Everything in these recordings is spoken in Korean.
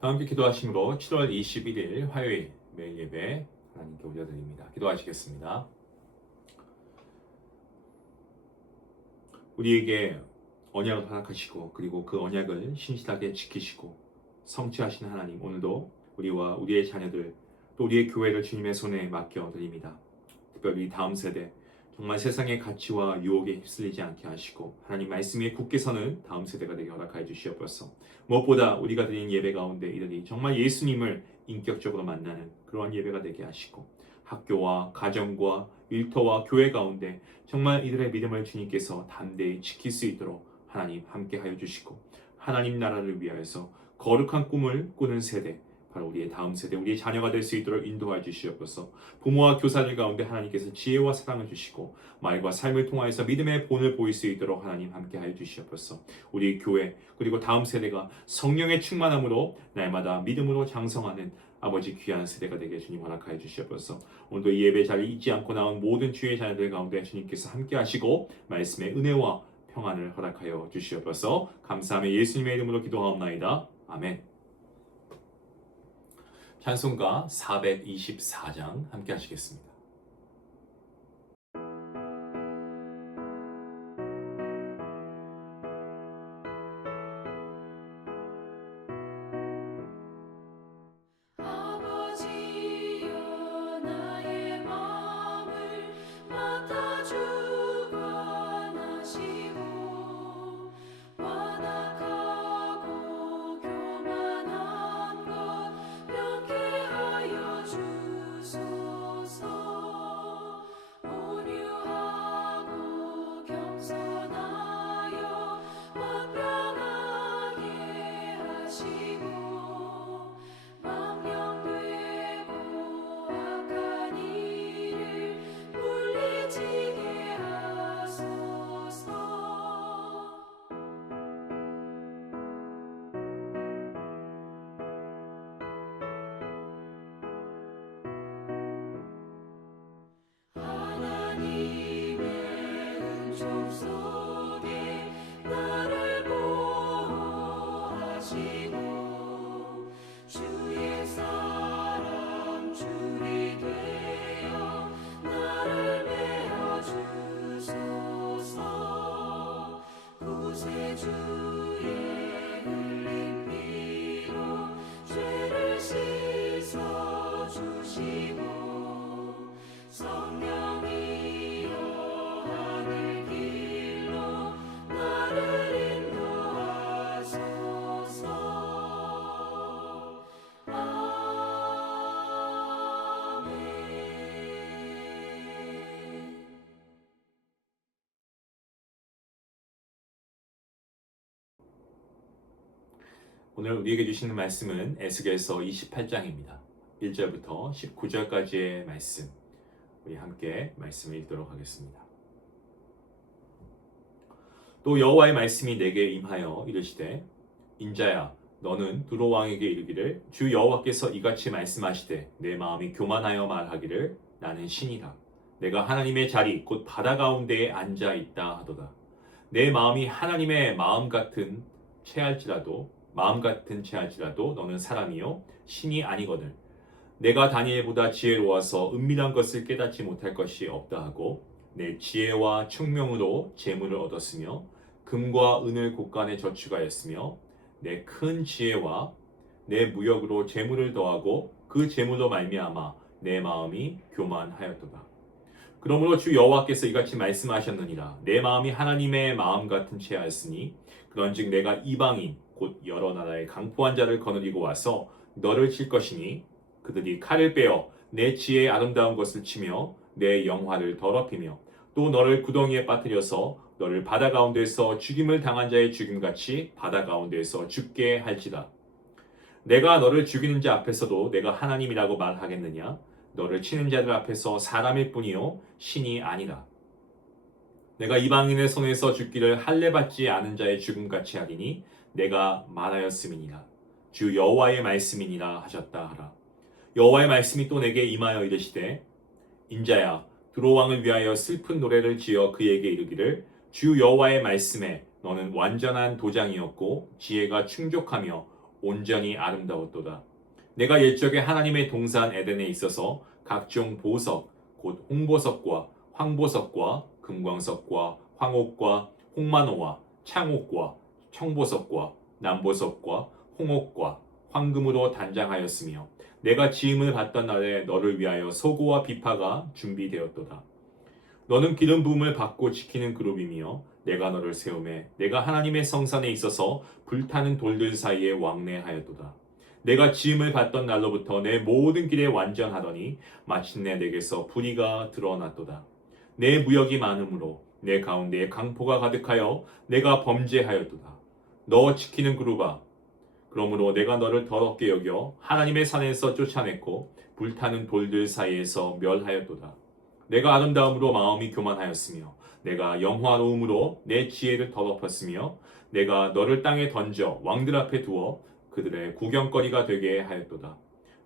다 함께 기도하심으로 7월 21일 화요일 매일 예배 하나님께 올려드립니다. 기도하시겠습니다. 우리에게 언약을 허락하시고 그리고 그 언약을 신실하게 지키시고 성취하시는 하나님, 오늘도 우리와 우리의 자녀들 또 우리의 교회를 주님의 손에 맡겨드립니다. 특별히 다음 세대, 정말 세상의 가치와 유혹에 휩쓸리지 않게 하시고 하나님 말씀 위에 굳게 서는 다음 세대가 되게 허락하여 주시옵소서. 무엇보다 우리가 드리는 예배 가운데 이들이 정말 예수님을 인격적으로 만나는 그러한 예배가 되게 하시고, 학교와 가정과 일터와 교회 가운데 정말 이들의 믿음을 주님께서 담대히 지킬 수 있도록 하나님 함께하여 주시고, 하나님 나라를 위하여서 거룩한 꿈을 꾸는 세대, 바로 우리의 다음 세대, 우리의 자녀가 될 수 있도록 인도하여 주시옵소서. 부모와 교사들 가운데 하나님께서 지혜와 사랑을 주시고 말과 삶을 통하여서 믿음의 본을 보일 수 있도록 하나님 함께하여 주시옵소서. 우리 교회 그리고 다음 세대가 성령의 충만함으로 날마다 믿음으로 장성하는 아버지 귀한 세대가 되게 주님 허락하여 주시옵소서. 오늘도 이 예배 자리 잊지 않고 나온 모든 주의 자녀들 가운데 주님께서 함께하시고 말씀의 은혜와 평안을 허락하여 주시옵소서. 감사하며 예수님의 이름으로 기도하옵나이다. 아멘. 찬송가 424장 함께 하시겠습니다. 오늘 우리에게 주시는 말씀은 에스겔서 28장입니다. 1절부터 19절까지의 말씀, 우리 함께 말씀을 읽도록 하겠습니다. 또 여호와의 말씀이 내게 임하여 이르시되, 인자야, 너는 두로 왕에게 이르기를, 주 여호와께서 이같이 말씀하시되, 내 마음이 교만하여 말하기를, 나는 신이다. 내가 하나님의 자리 곧 바다 가운데에 앉아 있다 하도다. 내 마음이 하나님의 마음 같은 체할지라도 너는 사람이요 신이 아니거늘. 내가 다니엘보다 지혜로워서 은밀한 것을 깨닫지 못할 것이 없다 하고, 내 지혜와 총명으로 재물을 얻었으며 금과 은을 곳간에 저축하였으며, 내 큰 지혜와 내 무역으로 재물을 더하고 그 재물로 말미암아 내 마음이 교만하였도다. 그러므로 주 여호와께서 이같이 말씀하셨느니라. 내 마음이 하나님의 마음 같은 체하였으니 그런즉 내가 이방인 곧 여러 나라의 강포한 자를 거느리고 와서 너를 칠 것이니, 그들이 칼을 빼어 내 지혜의 아름다운 것을 치며 내 영화를 더럽히며 또 너를 구덩이에 빠뜨려서 너를 바다 가운데서 죽임을 당한 자의 죽임같이 바다 가운데서 죽게 할지라. 내가 너를 죽이는 자 앞에서도 내가 하나님이라고 말하겠느냐? 너를 치는 자들 앞에서 사람일 뿐이요 신이 아니라. 내가 이방인의 손에서 죽기를 할례받지 않은 자의 죽음같이 하리니 내가 말하였음이니라. 주 여호와의 말씀이니라 하셨다 하라. 여호와의 말씀이 또 내게 임하여 이르시되, 인자야, 두로 왕을 위하여 슬픈 노래를 지어 그에게 이르기를, 주 여호와의 말씀에 너는 완전한 도장이었고 지혜가 충족하며 온전히 아름다웠도다. 내가 옛적에 하나님의 동산 에덴에 있어서 각종 보석 곧 홍보석과 황보석과 금광석과 황옥과 홍만호와 창옥과 청보석과 남보석과 홍옥과 황금으로 단장하였으며 내가 지음을 받던 날에 너를 위하여 소고와 비파가 준비되었도다. 너는 기름 부음을 받고 지키는 그룹이며 내가 너를 세우매 내가 하나님의 성산에 있어서 불타는 돌들 사이에 왕래하였도다. 내가 지음을 받던 날로부터 내 모든 길에 완전하더니 마침내 내게서 불의가 드러났도다. 내 무역이 많으므로 내 가운데에 강포가 가득하여 내가 범죄하였도다. 너 지키는 그룹아, 그러므로 내가 너를 더럽게 여겨 하나님의 산에서 쫓아냈고 불타는 돌들 사이에서 멸하였도다. 내가 아름다움으로 마음이 교만하였으며 내가 영화로움으로 내 지혜를 더럽혔으며 내가 너를 땅에 던져 왕들 앞에 두어 그들의 구경거리가 되게 하였도다.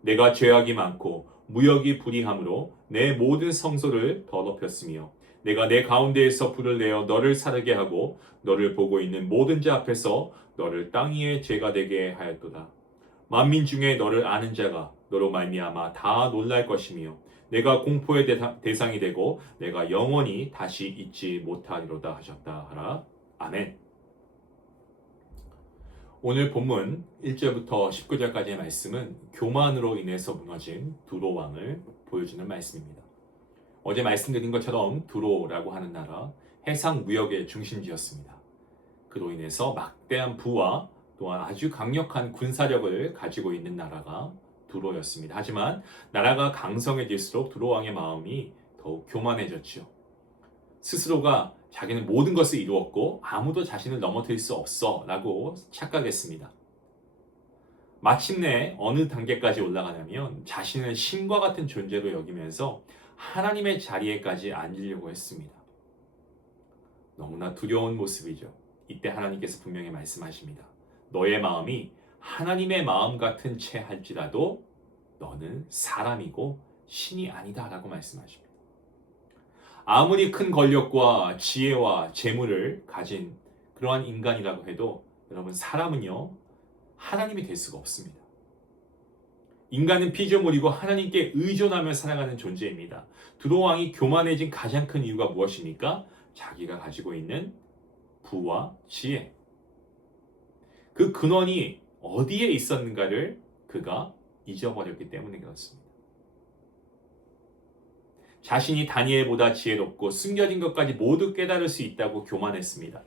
내가 죄악이 많고 무역이 불의함으로 내 모든 성소를 더럽혔으며 내가 내 가운데에서 불을 내어 너를 사르게 하고 너를 보고 있는 모든 자 앞에서 너를 땅 위에 죄가 되게 하였도다. 만민 중에 너를 아는 자가 너로 말미암아 다 놀랄 것이며 내가 공포의 대상이 되고 내가 영원히 다시 잊지 못하리로다 하셨다 하라. 아멘. 오늘 본문 1절부터 19절까지의 말씀은 교만으로 인해서 무너진 두로 왕을 보여주는 말씀입니다. 어제 말씀드린 것처럼 두로라고 하는 나라 해상 무역의 중심지였습니다. 그로 인해서 막대한 부와 또한 아주 강력한 군사력을 가지고 있는 나라가 두로였습니다. 하지만 나라가 강성해질수록 두로 왕의 마음이 더욱 교만해졌죠. 스스로가 자기는 모든 것을 이루었고 아무도 자신을 넘어뜨릴 수 없어 라고 착각했습니다. 마침내 어느 단계까지 올라가냐면 자신을 신과 같은 존재로 여기면서 하나님의 자리에까지 앉으려고 했습니다. 너무나 두려운 모습이죠. 이때 하나님께서 분명히 말씀하십니다. 너의 마음이 하나님의 마음 같은 채 할지라도 너는 사람이고 신이 아니다 라고 말씀하십니다. 아무리 큰 권력과 지혜와 재물을 가진 그러한 인간이라고 해도 여러분 사람은요 하나님이 될 수가 없습니다. 인간은 피조물이고 하나님께 의존하며 살아가는 존재입니다. 두로 왕이 교만해진 가장 큰 이유가 무엇입니까? 자기가 가지고 있는 부와 지혜. 그 근원이 어디에 있었는가를 그가 잊어버렸기 때문에 그렇습니다. 자신이 다니엘보다 지혜롭고 숨겨진 것까지 모두 깨달을 수 있다고 교만했습니다.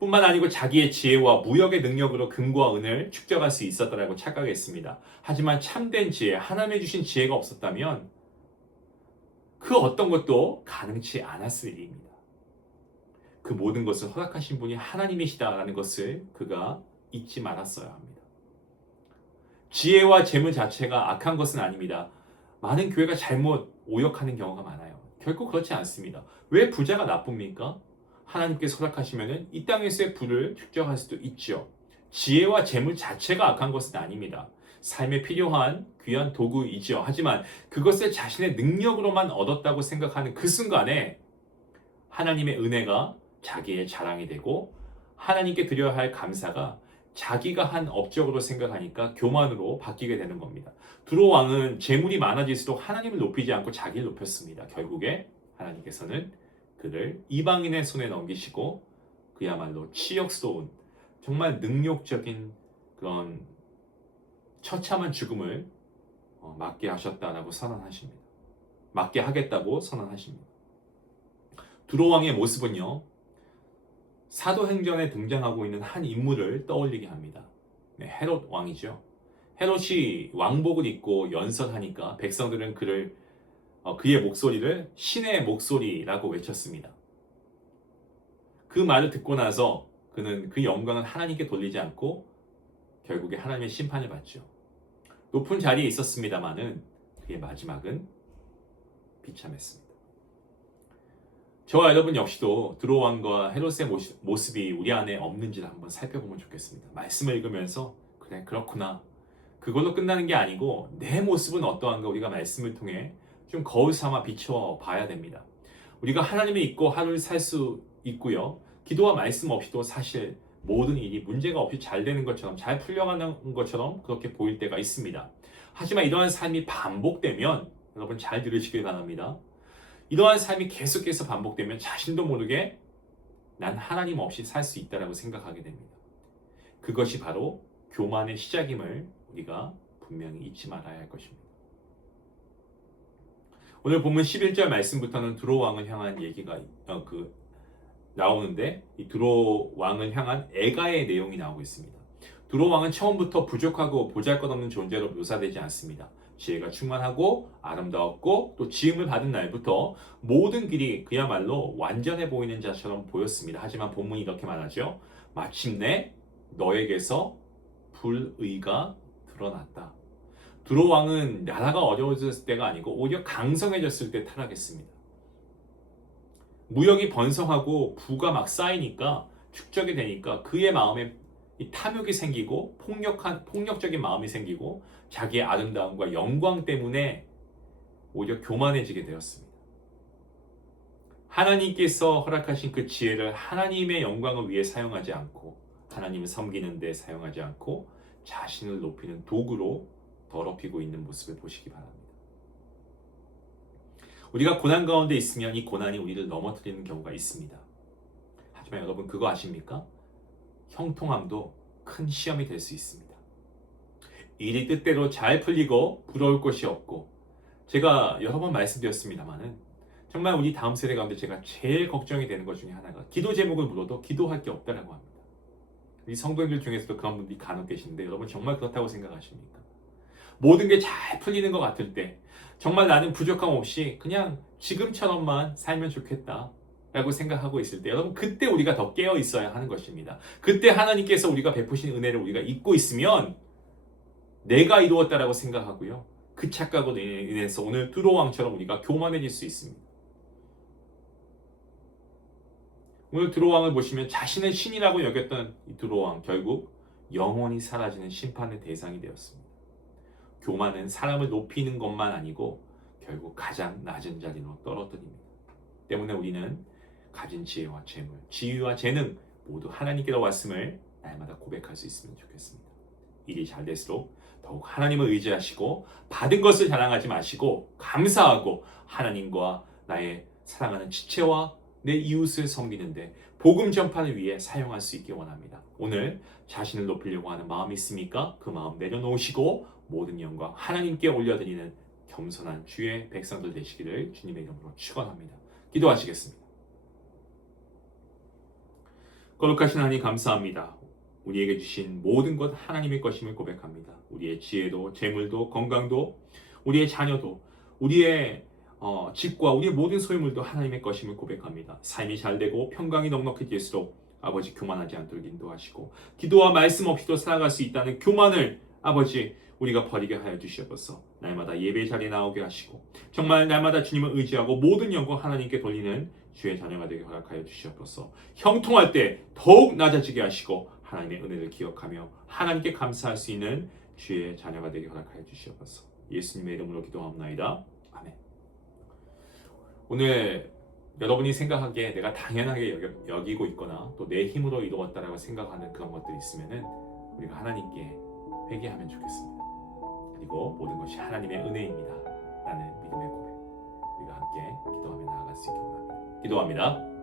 뿐만 아니고 자기의 지혜와 무역의 능력으로 금과 은을 축적할 수 있었다고 착각했습니다. 하지만 참된 지혜, 하나님의 주신 지혜가 없었다면 그 어떤 것도 가능치 않았을 일입니다. 그 모든 것을 허락하신 분이 하나님이시다라는 것을 그가 잊지 말았어야 합니다. 지혜와 재물 자체가 악한 것은 아닙니다. 많은 교회가 잘못 오역하는 경우가 많아요. 결코 그렇지 않습니다. 왜 부자가 나쁩니까? 하나님께서 허락하시면 이 땅에서의 부를 축적할 수도 있죠. 지혜와 재물 자체가 악한 것은 아닙니다. 삶에 필요한 귀한 도구이죠. 하지만 그것을 자신의 능력으로만 얻었다고 생각하는 그 순간에 하나님의 은혜가 자기의 자랑이 되고 하나님께 드려야 할 감사가 자기가 한 업적으로 생각하니까 교만으로 바뀌게 되는 겁니다. 두로 왕은 재물이 많아질수록 하나님을 높이지 않고 자기를 높였습니다. 결국에 하나님께서는 그를 이방인의 손에 넘기시고 그야말로 치욕스러운 정말 능욕적인 그런 처참한 죽음을 맞게 하셨다라고 선언하십니다. 맞게 하겠다고 선언하십니다. 두로 왕의 모습은요. 사도행전에 등장하고 있는 한 인물을 떠올리게 합니다. 네, 헤롯 왕이죠. 헤롯이 왕복을 입고 연설하니까 백성들은 그의 목소리를 신의 목소리라고 외쳤습니다. 그 말을 듣고 나서 그는 그 영광을 하나님께 돌리지 않고 결국에 하나님의 심판을 받죠. 높은 자리에 있었습니다마는 그의 마지막은 비참했습니다. 저와 여러분 역시도 두로 왕과 헤롯의 모습이 우리 안에 없는지를 한번 살펴보면 좋겠습니다. 말씀을 읽으면서 그래 그렇구나. 그걸로 끝나는 게 아니고 내 모습은 어떠한가 우리가 말씀을 통해 좀 거울 삼아 비춰봐야 됩니다. 우리가 하나님을 잊고 하루를 살 수 있고요. 기도와 말씀 없이도 사실 모든 일이 문제가 없이 잘 되는 것처럼 잘 풀려가는 것처럼 그렇게 보일 때가 있습니다. 하지만 이러한 삶이 반복되면 여러분 잘 들으시길 바랍니다. 이러한 삶이 계속해서 반복되면 자신도 모르게 난 하나님 없이 살 수 있다라고 생각하게 됩니다. 그것이 바로 교만의 시작임을 우리가 분명히 잊지 말아야 할 것입니다. 오늘 본문 11절 말씀부터는 두로 왕을 향한 얘기가 나오는데 이 두로 왕을 향한 애가의 내용이 나오고 있습니다. 두로 왕은 처음부터 부족하고 보잘것없는 존재로 묘사되지 않습니다. 지혜가 충만하고 아름다웠고 또 지음을 받은 날부터 모든 길이 그야말로 완전해 보이는 자처럼 보였습니다. 하지만 본문이 이렇게 말하죠. 마침내 너에게서 불의가 드러났다. 두로 왕은 나라가 어려워졌을 때가 아니고 오히려 강성해졌을 때 타락했습니다. 무역이 번성하고 부가 막 쌓이니까 축적이 되니까 그의 마음에 이 탐욕이 생기고 폭력적인 마음이 생기고 자기의 아름다움과 영광 때문에 오히려 교만해지게 되었습니다. 하나님께서 허락하신 그 지혜를 하나님의 영광을 위해 사용하지 않고 하나님을 섬기는 데 사용하지 않고 자신을 높이는 도구로 더럽히고 있는 모습을 보시기 바랍니다. 우리가 고난 가운데 있으면 이 고난이 우리를 넘어뜨리는 경우가 있습니다. 하지만 여러분 그거 아십니까? 형통함도 큰 시험이 될 수 있습니다. 일이 뜻대로 잘 풀리고 부러울 것이 없고 제가 여러 번 말씀드렸습니다만은 정말 우리 다음 세대 가운데 제가 제일 걱정이 되는 것 중에 하나가 기도 제목을 물어도 기도할 게 없다라고 합니다. 우리 성도님들 중에서도 그런 분들이 간혹 계시는데 여러분 정말 그렇다고 생각하십니까? 모든 게 잘 풀리는 것 같을 때 정말 나는 부족함 없이 그냥 지금처럼만 살면 좋겠다 라고 생각하고 있을 때 여러분 그때 우리가 더 깨어 있어야 하는 것입니다. 그때 하나님께서 우리가 베푸신 은혜를 우리가 잊고 있으면 내가 이루었다라고 생각하고요. 그 착각으로 인해서 오늘 두로 왕처럼 우리가 교만해질 수 있습니다. 오늘 두로 왕을 보시면 자신의 신이라고 여겼던 이 두로 왕 결국 영원히 사라지는 심판의 대상이 되었습니다. 교만은 사람을 높이는 것만 아니고 결국 가장 낮은 자리로 떨어뜨립니다. 때문에 우리는 가진 지혜와 재물, 지위와 재능 모두 하나님께로 왔음을 날마다 고백할 수 있으면 좋겠습니다. 일이 잘 될수록 더욱 하나님을 의지하시고 받은 것을 자랑하지 마시고 감사하고 하나님과 나의 사랑하는 지체와 내 이웃을 섬기는데 복음 전파를 위해 사용할 수 있기 원합니다. 오늘 자신을 높이려고 하는 마음이 있습니까? 그 마음 내려놓으시고 모든 영광 하나님께 올려드리는 겸손한 주의 백성들 되시기를 주님의 이름으로 축원합니다. 기도하시겠습니다. 거룩하신 하나님 감사합니다. 우리에게 주신 모든 것 하나님의 것임을 고백합니다. 우리의 지혜도 재물도 건강도 우리의 자녀도 우리의 집과 우리의 모든 소유물도 하나님의 것임을 고백합니다. 삶이 잘되고 평강이 넉넉해질수록 아버지 교만하지 않도록 인도하시고 기도와 말씀 없이도 살아갈 수 있다는 교만을 아버지 우리가 버리게 하여 주시옵소서. 날마다 예배 자리에 나오게 하시고 정말 날마다 주님을 의지하고 모든 영광 하나님께 돌리는 주의 자녀가 되게 허락하여 주시옵소서. 형통할 때 더욱 낮아지게 하시고 하나님의 은혜를 기억하며 하나님께 감사할 수 있는 주의 자녀가 되게 허락하여 주시옵소서. 예수님의 이름으로 기도합나이다. 아멘. 오늘 여러분이 생각하기에 내가 당연하게 여기고 있거나 또 내 힘으로 이루었다라고 생각하는 그런 것들이 있으면은 우리가 하나님께 회개하면 좋겠습니다. 그리고 모든 것이 하나님의 은혜입니다. 라는 믿음의 고백 우리가 함께 기도하며 나아갈 수 있기 원합니다. 기도합니다.